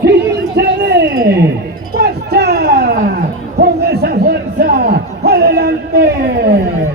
¡Quince! ¡Basta! ¡Con esa fuerza! ¡Adelante!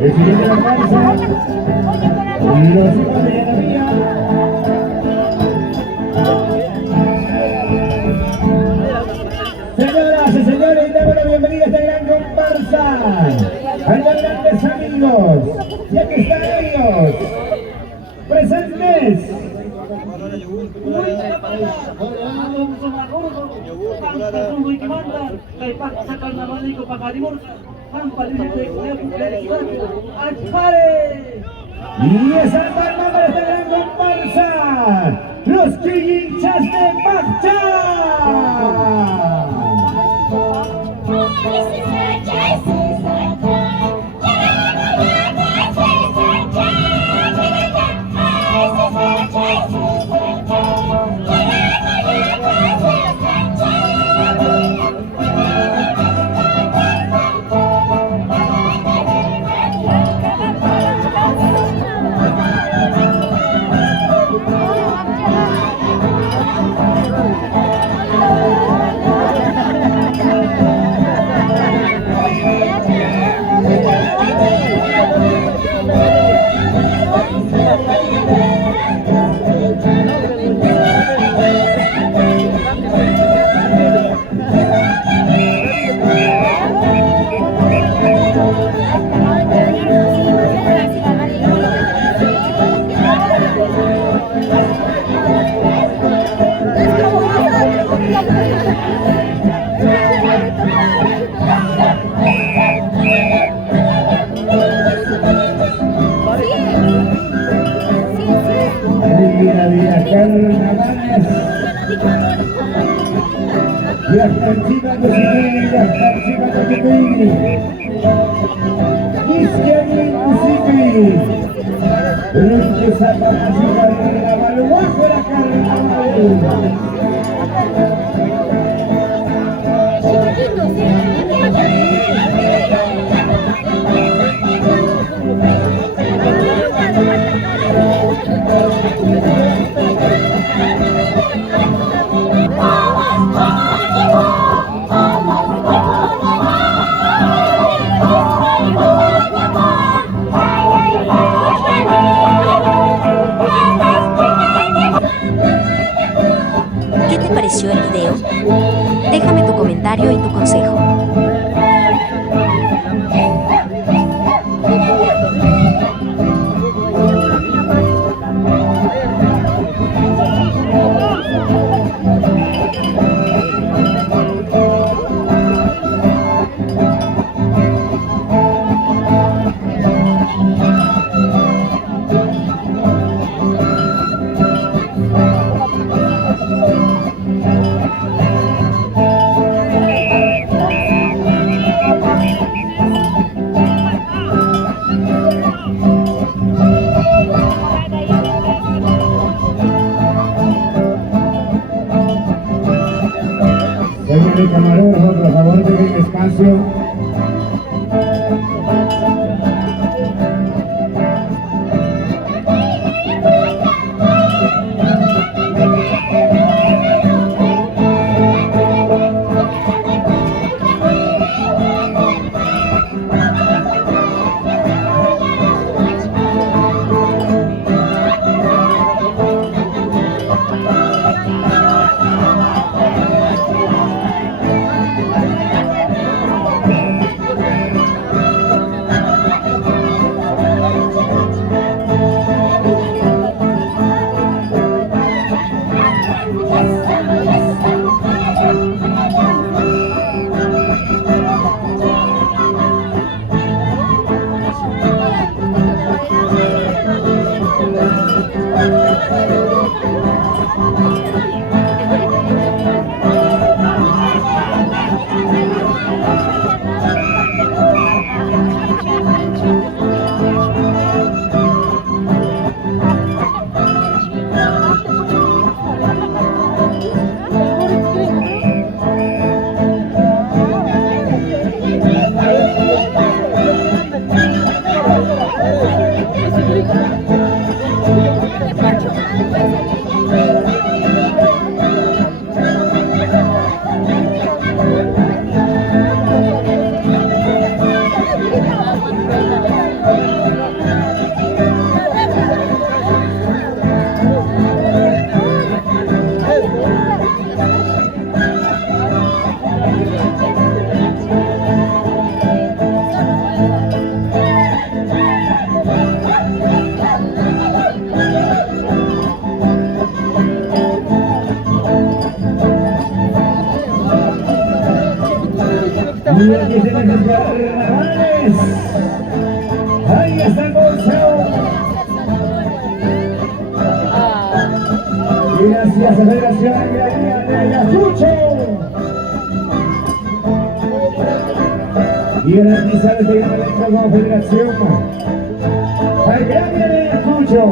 El siguiente la alcanza, los hijos de Yanamía. Señoras y señores, damos la bienvenida a esta gran comparsa. Hay grandes amigos, y aquí están ellos, presentes. Y esa es la nombre de esta gran comparsa, los Quillinchas de Pacha. ¿Qué te pareció el video? Déjame tu comentario y tu consejo. Señor camarógrafo, por favor, dejen espacio. Y aquí tenemos los carnavales. Ahí está el bolseo. Gracias a Federación Agraria de Ayacucho. Y garantizar este gran evento como Federación Agraria de Ayacucho.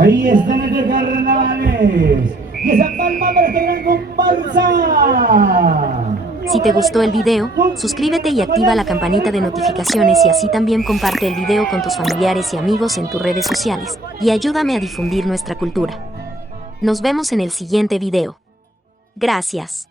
Ahí están los carnavales. Y esa palma para este gran comparsa. Si te gustó el video, suscríbete y activa la campanita de notificaciones y así también comparte el video con tus familiares y amigos en tus redes sociales, y ayúdame a difundir nuestra cultura. Nos vemos en el siguiente video. Gracias.